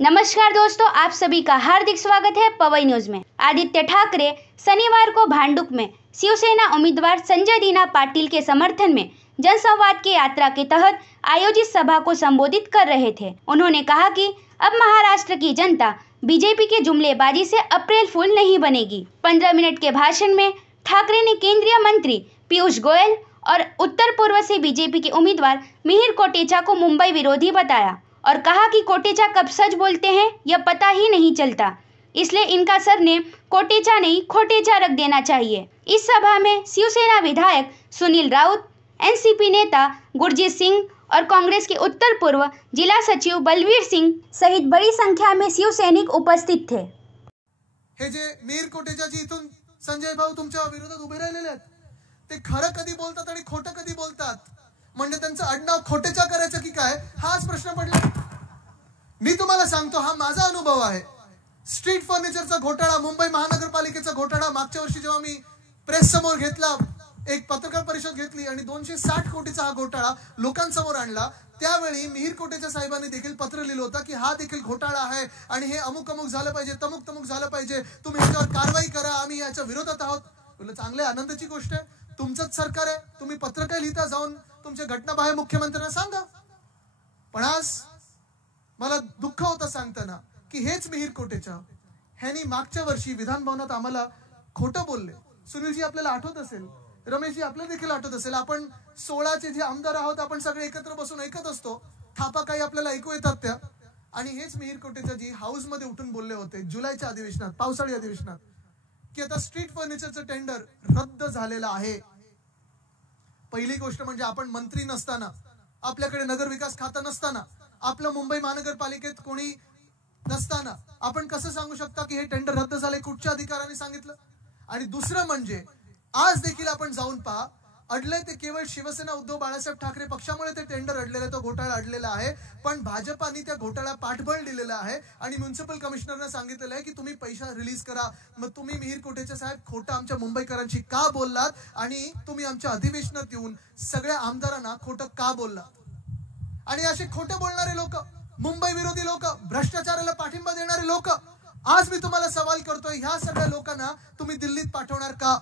नमस्कार दोस्तों, आप सभी का हार्दिक स्वागत है पवई न्यूज में। आदित्य ठाकरे शनिवार को भांडुप में शिवसेना उम्मीदवार संजय दीना पाटिल के समर्थन में जनसंवाद की यात्रा के तहत आयोजित सभा को संबोधित कर रहे थे। उन्होंने कहा कि अब महाराष्ट्र की जनता बीजेपी के जुमलेबाजी से अप्रैल फूल नहीं बनेगी। 15 मिनट के भाषण में ठाकरे ने केंद्रीय मंत्री पीयूष गोयल और उत्तर पूर्व से बीजेपी के उम्मीदवार मिहिर कोटेचा को मुंबई विरोधी बताया और कहा कि कोटेचा कब सच बोलते हैं यह पता ही नहीं चलता, इसलिए इनका सरनेम कोटेचा नहीं खोटेचा रख देना चाहिए। इस सभा में शिवसेना विधायक सुनील राउत, एनसीपी नेता गुरजीत सिंह और कांग्रेस के उत्तर पूर्व जिला सचिव बलवीर सिंह सहित बड़ी संख्या में शिवसैनिक उपस्थित थे। हे जे मिहिर कोटेचाजी इथून संजय भाऊ तुमच्या विरोधात उभे राहिलेले आहेत, ते खरं कधी बोलतात आणि खोटं कधी बोलतात, म्हणजे त्यांचं आडनाव खोटेचा करायचं की काय, हाच प्रश्न पडला। मी तुम्हाला सांगतो, हा माझा अनुभव आहे। स्ट्रीट फर्निचरचा घोटाळा, मुंबई महानगरपालिकेचा घोटाळा मागच्या वर्षी जेव्हा मी प्रेस समोर घेतला, एक पत्रकार परिषद घेतली आणि 260 कोटीचा हा घोटाळा लोकांसमोर आणला, त्यावेळी मिहिर कोटेचा साहेबांनी देखील पत्र लिहिलं होतं की हा देखील घोटाळा आहे आणि हे अमुक अमुक झालं पाहिजे, तमुक तमुक झालं पाहिजे, तुम्ही याच्यावर कारवाई करा, आम्ही याच्या विरोधात आहोत। बोललं चांगले आनंदाची गोष्ट आहे, तुमचंच सरकार आहे, तुम्ही पत्र काय लिहिता, जाऊन तुमच्या घटनाबाह्य मुख्यमंत्र्यांना सांगा। पण आज मला दुःख होतं सांगताना की हेच मिहिर कोटेचा ह्यांनी मागच्या वर्षी विधान भवनात आम्हाला खोटं बोलले। सुनीलजी आपल्याला आठवत असेल, रमेशजी आपल्याला देखील आठवत असेल, आपण 16चे जे आमदार आहोत, आपण सगळे एकत्र बसून ऐकत असतो, थापा काही आपल्याला ऐकू येतात त्या, आणि हेच मिहिर कोटेचाजी हाऊस मध्ये उठून बोलले होते जुलैच्या अधिवेशनात, पावसाळी अधिवेशनात, की आता स्ट्रीट फर्निचरचं टेंडर रद्द झालेलं आहे। पहिली गोष्ट म्हणजे आपण मंत्री नसताना, आपल्याकडे नगर विकास खाता नसताना, आपलं मुंबई महानगरपालिकेत कोणी नसताना आपण कसं सांगू शकता की हे टेंडर रद्द झाले, कुठच्या अधिकाऱ्याने सांगितलं? आणि दुसरं म्हणजे आज देखील आपण जाऊन पहा, अडलंय ते केवळ शिवसेना उद्धव बाळासाहेब ठाकरे पक्षामुळे ते टेंडर अडलेलं, तो घोटाळा अडलेला आहे, पण भाजपाने त्या घोटाळ्याला पाठबळ दिलेलं आहे आणि म्युनिसिपल कमिशनरने सांगितलेलं आहे की तुम्ही पैसा रिलीज करा। मग तुम्ही मिहिर कोटेचा साहेब खोटं आमच्या मुंबईकरांची का बोललात आणि तुम्ही आमच्या अधिवेशनात येऊन सगळ्या आमदारांना खोटं का बोललात? आणि असे खोटे बोलणारे लोक, मुंबई विरोधी लोक, भ्रष्टाचाराला पाठिंबा देणारे लोक, आज मी तुम्हाला सवाल करतोय, ह्या सगळ्या लोकांना तुम्ही दिल्लीत पाठवणार का?